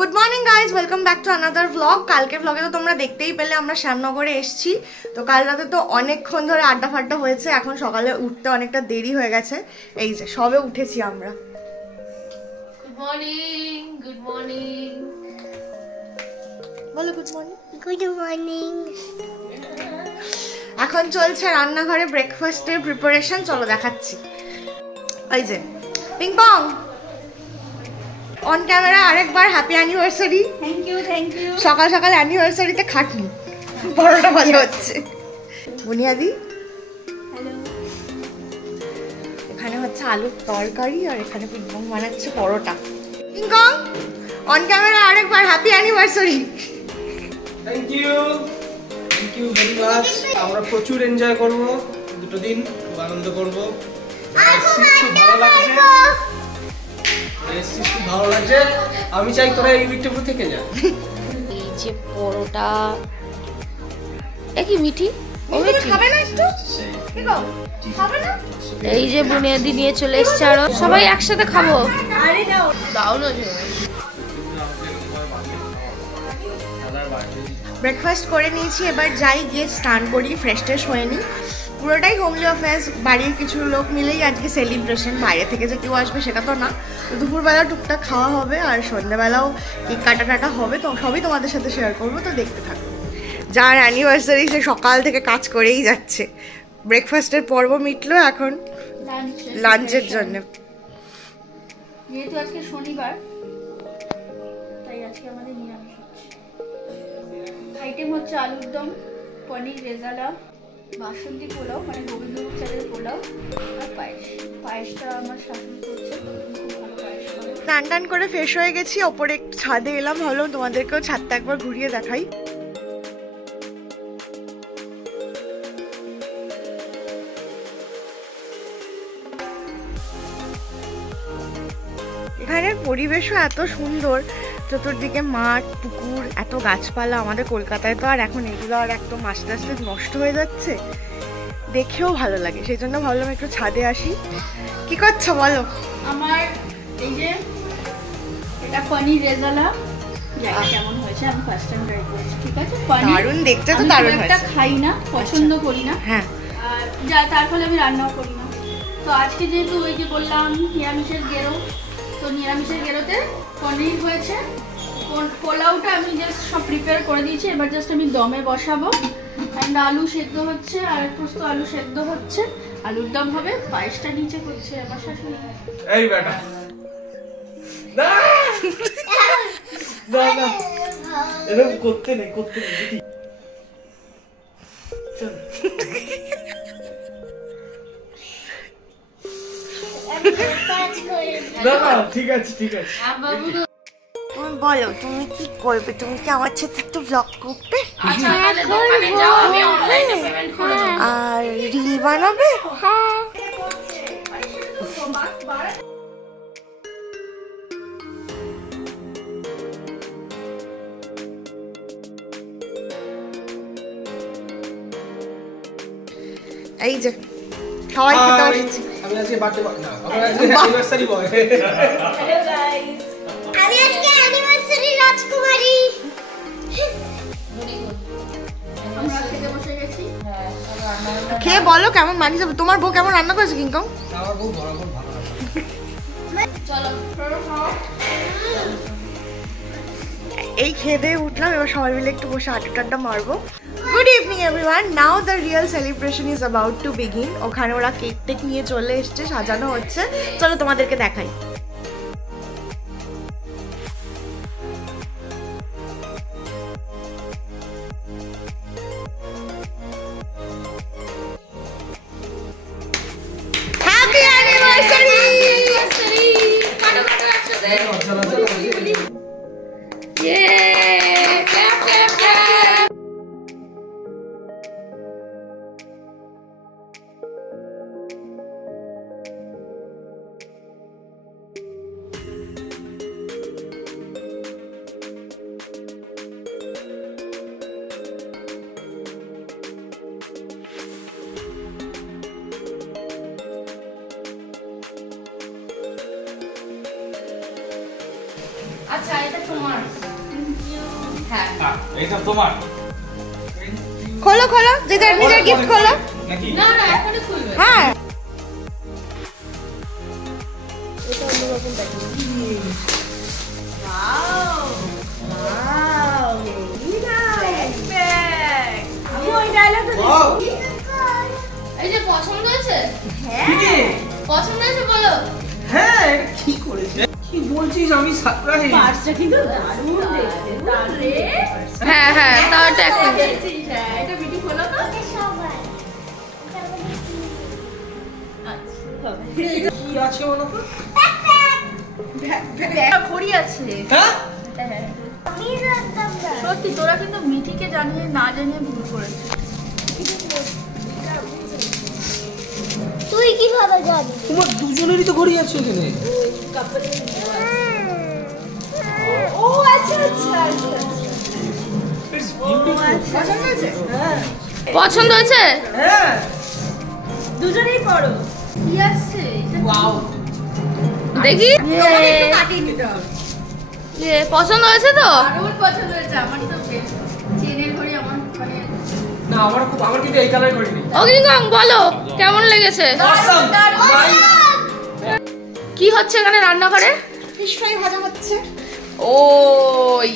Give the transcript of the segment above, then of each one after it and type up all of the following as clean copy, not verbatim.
Good morning guys, welcome back to another blog. কালকের ব্লগে তো তোমরা দেখতেই পেলে আমরা শ্যামনগরে এসেছি। তো কাল রাতে তো অনেকক্ষণ ধরে আড্ডা ফাড্ডা হয়েছে, এখন সকালে উঠতে অনেকটা দেরি হয়ে গেছে। এই যে সবে উঠেছি আমরা। গুড মর্নিং, গুড মর্নিং, বলো গুড মর্নিং। Good morning. এখন চলছে রান্নাঘরে ব্রেকফাস্টের প্রিপারেশন, চলো দেখাচ্ছি। এই যে পিংপং অন ক্যামেরা আরেকবার happy anniversary. Thank you, thank you. সকাল সকাল অ্যানিভার্সারিতে খাটনি, বড়টা ভালো হচ্ছে। বুনিয়াদি হ্যালো। এখানে হচ্ছে আলুর তরকারি আর এখানে পিংপং বানাচ্ছে পরোটা। পিংপং অন ক্যামেরা আরেকবার happy anniversary. Thank you very much. আমরা প্রচুর এনজয় করব, দুটো দিন খুব আনন্দ করব। খুব ভালো লাগছে, খুব ভালো লাগছে। আমি চাই তোরা এই উইকটা পুরো থেকে যা। এই যে পরোটা, একই মিঠি খাবে না একটু? কি গো খাবে না? এই যে বুনিয়াদি নিয়ে চলে এসছে, আরো সবাই একসাথে খাবো। আরে দাও দাও না। ব্রেকফাস্ট করে নিয়েছি, এবার যাই গিয়ে স্নান করি, ফ্রেশ ট্রেশ হয়ে নিই। পুরোটাই হোমলি অফেয়ার্স, বাড়ির কিছু লোক মিলেই আজকে সেলিব্রেশন। বাইরে থেকে যে কেউ আসবে সেটা তো না। তো দুপুরবেলা টুকটাক খাওয়া হবে আর সন্ধ্যেবেলাও কেক কাটা টাটা হবে, তো সবই তোমাদের সাথে শেয়ার করবো, তো দেখতে থাকো। যার অ্যানিভার্সারি সে সকাল থেকে কাজ করেই যাচ্ছে। ব্রেকফাস্টের পর্ব মিটলো, এখন লাঞ্চের জন্য। যেহেতু আজকে শনিবার তাই আজকে আমাদের নিরামিষ হচ্ছে। আইটেম হচ্ছে আলুর দম, পনির রেজালা, বাসন্তী পোলাও মানে গোবিন্দভোগ চালের পোলাও আর পায়েস। পায়েসটা আমার শাশুড়ি করছে, খুব ভালো পায়েস করে। স্নান টান করে ফ্রেশ হয়ে গেছি, ওপরে একটু ছাদে এলাম, ভাবলাম তোমাদেরকেও ছাদটা একবার ঘুরিয়ে দেখাই। এখানের পরিবেশও এত সুন্দর, চতুর্দিকে মাঠ, পুকুর, এত গাছপালা। আমাদের কলকাতায় তো আর এখন এগুলো আর একদম আস্তে আস্তে নষ্ট হয়ে যাচ্ছে, দেখেও ভালো লাগে। সেই জন্য ভাবলাম একটু ছাদে আসি। কি করছো বলো? আমার এই যে এটা পনির রেজালা, জানি কেমন হয়েছে, আমি ফার্স্ট টাইম ট্রাই করেছি। ঠিক আছে, পনির দারুণ দেখতে, তো আমি দারুণ খুব একটা হয়েছে। খাই না, পছন্দ করি না। হ্যাঁ, আর যা তার ফলে আমি রান্নাও করি না। তো আজকে যেহেতু ওই যে বললাম নিরামিষের গেরো, তো নিরামিষের গেরোতে পনির হয়েছে। পোলাওটা আমি জাস্ট সব প্রিপেয়ার করে দিয়েছি, এবার জাস্ট আমি দমে বসাবো। অ্যান্ড আলু সেদ্ধ হচ্ছে, আর পোস্ত আলু সেদ্ধ হচ্ছে, আলুর দম হবে। পায়েসটা নিচে করছে আমার শাশুড়ি। এই বেটা না না না, এরকম করতে নেই দিদি। না না, ঠিক আছে ঠিক আছে। তুমি বলো তুমি কি করবে? তুমি কি আমার সাথে একটু ব্লগ করবে আর রিল বানাবে? এই যে সবাই খেতে বসেছি। আমি আজকে বার্থডে বয় না, আমার আজকে অ্যানিভার্সারি বয়। হ্যালো গাইস, আমি আজকে অ্যানিভার্সারি রাজকুমারী। আমরা খেতে বসে গেছি। খেয়ে বলো কেমন মানিয়েছে। তোমার বউ কেমন রান্না করেছে কিংকং? আমার বউ বরাবর ভালো আছে। চলো এই খেয়ে দিয়ে উঠলাম, এবার সবাই মিলে একটু বসে আড্ডা টাড্ডা মারবো। Good evening everyone, now the real celebration is about to begin. ওখানে ওরা কেক টেক নিয়ে চলে এসছে, সাজানো হচ্ছে, চলো তোমাদেরকে দেখাই। Happy anniversary! আচ্ছা এটা তোমার। হ্যাঁ এটা তোমার খোলো খোলো, নিজের নিজের গিফট খোলো। নাকি? না না এখনই খুলবে। হ্যাঁ এই যে পছন্দ হয়েছে? কি? পছন্দ হয়েছে বলো। হ্যাঁ এটা কি করেছে? কি বলছিস? আমি সারপ্রাইজ। হ্যাঁ হ্যাঁ তাও এটা একটা। এটা বিটি খোলো তো। কি আছে বলো তো? ঘড়ি আছে। হ্যাঁ? সত্যি তোরা কিন্তু মিঠিকে জানিয়ে না জানিয়ে ভুল করেছিস। তুই কিভাবে জানিস? তোমার দুজনেরই তো ঘড়ি আছে এখানে। ও আচ্ছা আচ্ছা আচ্ছা। পছন্দ হয়েছে? হ্যাঁ দুজনেই পড়ো। কি আসছে? ওয়াও। দেখি পছন্দ হয়েছে তো? দারুণ পছন্দ হয়েছে। আমার তো চেনের ঘড়ি আমার মানে না আমার কিন্তু এই কালার ঘড়ি নেই। অগ্নিকং বলো কেমন লেগেছে? Awesome! Nice! কি হচ্ছে এখানে রান্নাঘরে? ফিশ ফ্রাই ভাজা হচ্ছে ও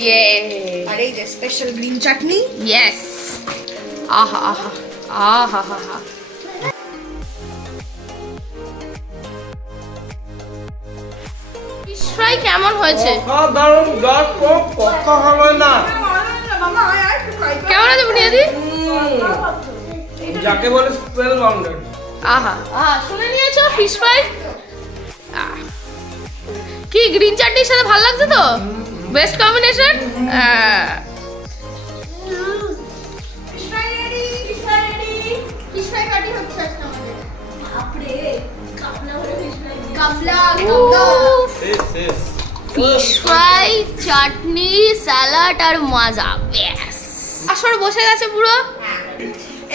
ইয়ে আর এই যে স্পেশাল গ্রিন চাটনি। ইয়েস আহা আহা আহা হা হা। ফিশ ফ্রাই কেমন হয়েছে? দারুণ জাস্ট কথা হবে না। কেমন আছে বুনিয়াদি? যাকে বলে স্পেল বাউন্ডেড। আহা আহা শুনে নিয়েছো ফিশ ফ্রাই? কি গ্রিন চাটনির সাথে ভালো লাগছে তো? Best combination. Fish fry ready. Fish fry কাটি হচ্ছে আজকে আমাদের। বাপরে কাপলা ভরে ফিশ ফ্রাই। কাবলা ফিশ ফ্রাই চাটনি স্যালাড আর মাজা ব্যাস আসর বসে গেছে পুরো।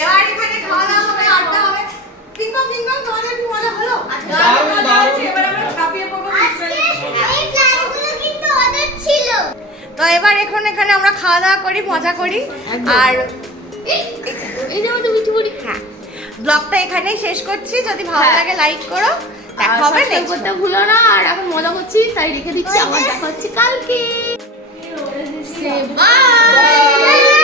এবার এখানে খাওয়া দাওয়া হবে, আড্ডা হবে। পিংপং তোমাদের কি মজা হলো? দারুণ দারুণ। এবার আমরা ছাপিয়ে পড়বো ফিশ ফ্রাই। এই প্ল্যানগুলো কিন্তু ওদের ছিল। তো এবার এখানে আমরা খাওয়া দাওয়া করি, মজা করি আর এই যে আমাদের মিঠু বুড়ি। হ্যাঁ ব্লগটা এখানেই শেষ করছি। যদি ভালো হ্যাঁ। লাগে লাইক করো, দেখা হবে সাবস্ক্রাইব নেক্সট করতে ভুলো না। আর এখন মজা করছি তাই রেখে দিচ্ছি। আবার দেখা হচ্ছে কালকে। বাই।